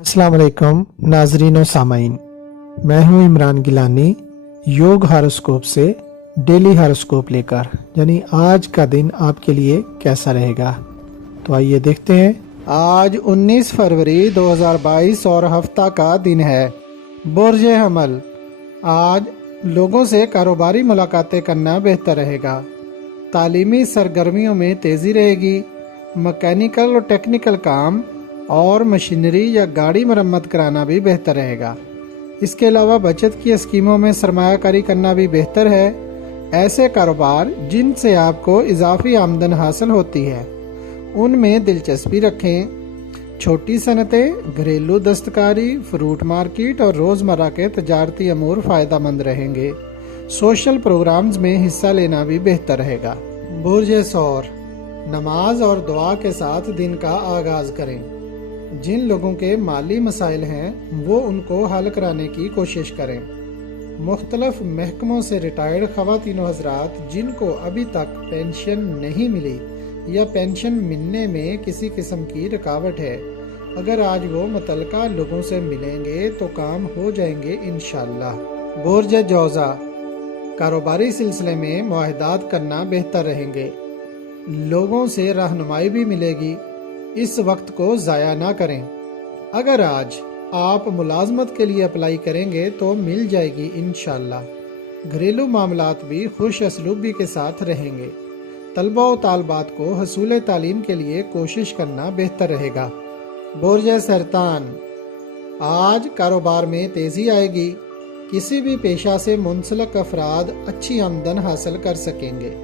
अस्सलाम वालेकुम नाजरीन और सामाइन, मैं हूं इमरान गिलानी योग हॉरोस्कोप से डेली हॉरोस्कोप लेकर, यानी आज का दिन आपके लिए कैसा रहेगा। तो आइए देखते हैं। आज 19 फरवरी 2022 और हफ्ता का दिन है। बुर्ज हमल। आज लोगों से कारोबारी मुलाकातें करना बेहतर रहेगा। तालीमी सरगर्मियों में तेज़ी रहेगी। मैकेनिकल और टेक्निकल काम और मशीनरी या गाड़ी मरम्मत कराना भी बेहतर रहेगा। इसके अलावा बचत की स्कीमों में सरमायाकारी करना भी बेहतर है। ऐसे कारोबार जिनसे आपको इजाफी आमदन हासिल होती है उनमें दिलचस्पी रखें। छोटी सनतें, घरेलू दस्तकारी, फ्रूट मार्केट और रोज़मर्रा के तजारती अमूर फ़ायदा मंद रहेंगे। सोशल प्रोग्राम्स में हिस्सा लेना भी बेहतर रहेगा। बुर्ज सौर। नमाज और दुआ के साथ दिन का आगाज़ करें। जिन लोगों के माली मसाइल हैं वो उनको हल कराने की कोशिश करें। मुख्तलिफ महकमों से रिटायर्ड ख़वातीनो हज़रात जिनको अभी तक पेंशन नहीं मिली या पेंशन मिलने में किसी किस्म की रुकावट है, अगर आज वो मुतल्लिका लोगों से मिलेंगे तो काम हो जाएंगे इंशाअल्लाह। बुर्ज जौज़ा। कारोबारी सिलसिले में मुआहदात करना बेहतर रहेंगे। लोगों से रहनुमाई भी मिलेगी। इस वक्त को ज़ाया ना करें। अगर आज आप मुलाजमत के लिए अप्लाई करेंगे तो मिल जाएगी इंशाअल्लाह। घरेलू मामलात भी खुश असलूबी के साथ रहेंगे। तलबा व तालबात को हसूल तालीम के लिए कोशिश करना बेहतर रहेगा। बुर्ज सरतान। आज कारोबार में तेज़ी आएगी। किसी भी पेशा से मुंसलिक अफराद अच्छी आमदन हासिल कर सकेंगे।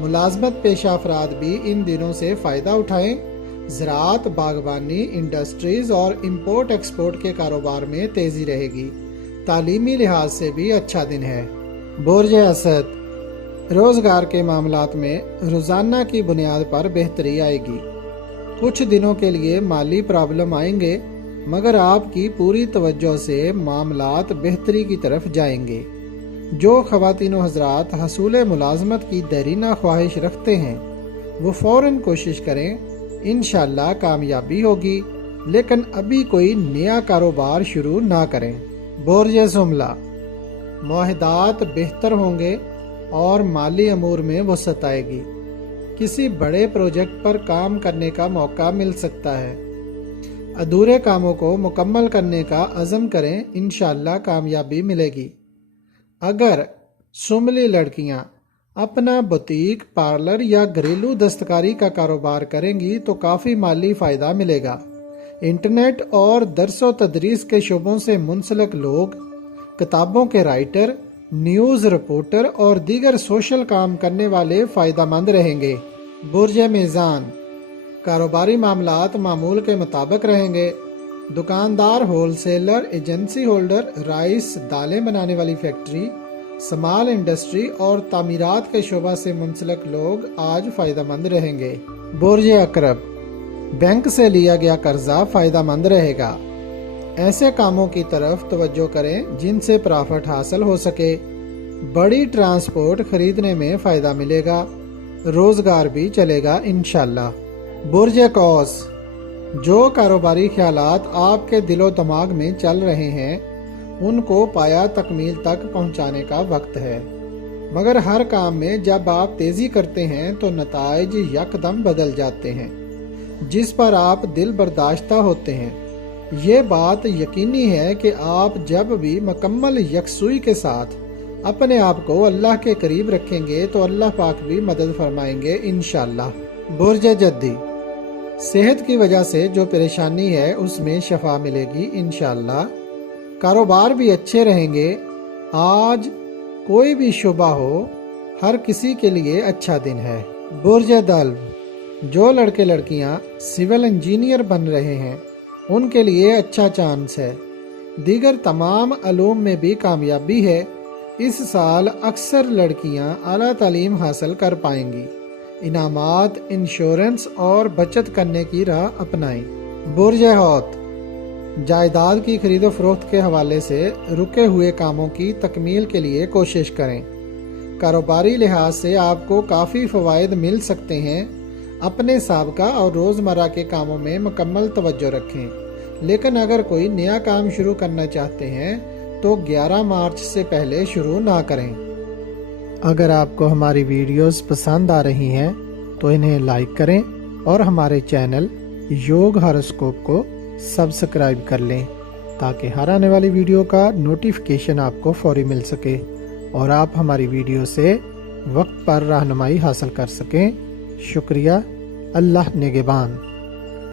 मुलाजमत पेशा अफराद भी इन दिनों से फ़ायदा उठाएं। ज़राअत, बागबानी, इंडस्ट्रीज और इंपोर्ट एक्सपोर्ट के कारोबार में तेज़ी रहेगी। तालीमी लिहाज से भी अच्छा दिन है। बुर्ज असद। रोज़गार के मामलात में रोज़ाना की बुनियाद पर बेहतरी आएगी। कुछ दिनों के लिए माली प्रॉब्लम आएंगे, मगर आपकी पूरी तवज्जो से मामलात बेहतरी की तरफ जाएंगे। जो ख़वातीनो हज़रात हसूल मुलाजमत की देरीना ख्वाहिश रखते हैं वो फ़ौरन कोशिश करें, इंशाअल्लाह कामयाबी होगी, लेकिन अभी कोई नया कारोबार शुरू ना करें। बुर्ज जुमला। मुआहदात बेहतर होंगे और माली अमूर में वसअत आएगी। किसी बड़े प्रोजेक्ट पर काम करने का मौका मिल सकता है। अधूरे कामों को मुकम्मल करने का अज़म करें, इंशाअल्लाह कामयाबी मिलेगी। अगर सुमली लड़कियां अपना बुटीक, पार्लर या घरेलू दस्तकारी का कारोबार करेंगी तो काफ़ी माली फ़ायदा मिलेगा। इंटरनेट और दरसो तदरीस के शोबों से मुंसलिक लोग, किताबों के राइटर, न्यूज़ रिपोर्टर और दीगर सोशल काम करने वाले फ़ायदा मंद रहेंगे। बुर्ज मीज़ान। कारोबारी मामलात मामूल के मुताबिक रहेंगे। दुकानदार, होलसेलर, एजेंसी होल्डर, राइस, दालें बनाने वाली फैक्ट्री, स्मॉल इंडस्ट्री और तामीरात के शोबा से मुंसलिक लोग आज फ़ायदा मंद रहेंगे। बुर्ज अकरब। बैंक से लिया गया कर्जा फ़ायदा मंद रहेगा। ऐसे कामों की तरफ तवज्जो करें जिनसे प्रॉफिट हासिल हो सके। बड़ी ट्रांसपोर्ट खरीदने में फ़ायदा मिलेगा। रोज़गार भी चलेगा इंशाअल्लाह। बुर्ज कौस। जो कारोबारी ख्यालात आपके दिलो दिमाग में चल रहे हैं उनको पाया तकमील तक पहुंचाने का वक्त है, मगर हर काम में जब आप तेज़ी करते हैं तो नताइज यकदम बदल जाते हैं जिस पर आप दिल बर्दाश्ता होते हैं। ये बात यकीनी है कि आप जब भी मुकम्मल यकसुई के साथ अपने आप को अल्लाह के करीब रखेंगे तो अल्लाह पाक भी मदद फरमाएंगे इंशाअल्लाह। बुर्ज जद्दी। सेहत की वजह से जो परेशानी है उसमें शफा मिलेगी इंशाअल्लाह। कारोबार भी अच्छे रहेंगे। आज कोई भी शुबा हो, हर किसी के लिए अच्छा दिन है। बुर्ज दल्व। जो लड़के लड़कियां सिविल इंजीनियर बन रहे हैं उनके लिए अच्छा चांस है। दीगर तमाम अलूम में भी कामयाबी है। इस साल अक्सर लड़कियां आला तालीम हासिल कर पाएंगी। इनामात, इंश्योरेंस और बचत करने की राह अपनाएं। बुर्ज हौत। जायदाद की खरीदो फरोख्त के हवाले से रुके हुए कामों की तकमील के लिए कोशिश करें। कारोबारी लिहाज से आपको काफ़ी फ़वाइद मिल सकते हैं। अपने साबका और रोज़मर्रा के कामों में मुकम्मल तवज्जो रखें। لیکن اگر کوئی نیا کام شروع کرنا چاہتے ہیں تو 11 مارچ سے پہلے شروع نہ کریں۔ اگر آپ کو ہماری ویڈیوز پسند آ رہی ہیں تو انہیں لائک کریں اور ہمارے چینل یوگ ہاروسکوپ کو سبسکرائب کر لیں تاکہ ہر آنے والی ویڈیو کا نوٹیفیکیشن آپ کو فوری مل سکے اور آپ ہماری ویڈیو سے وقت پر رہنمائی حاصل کر سکیں۔ شکریہ۔ اللہ نگہبان۔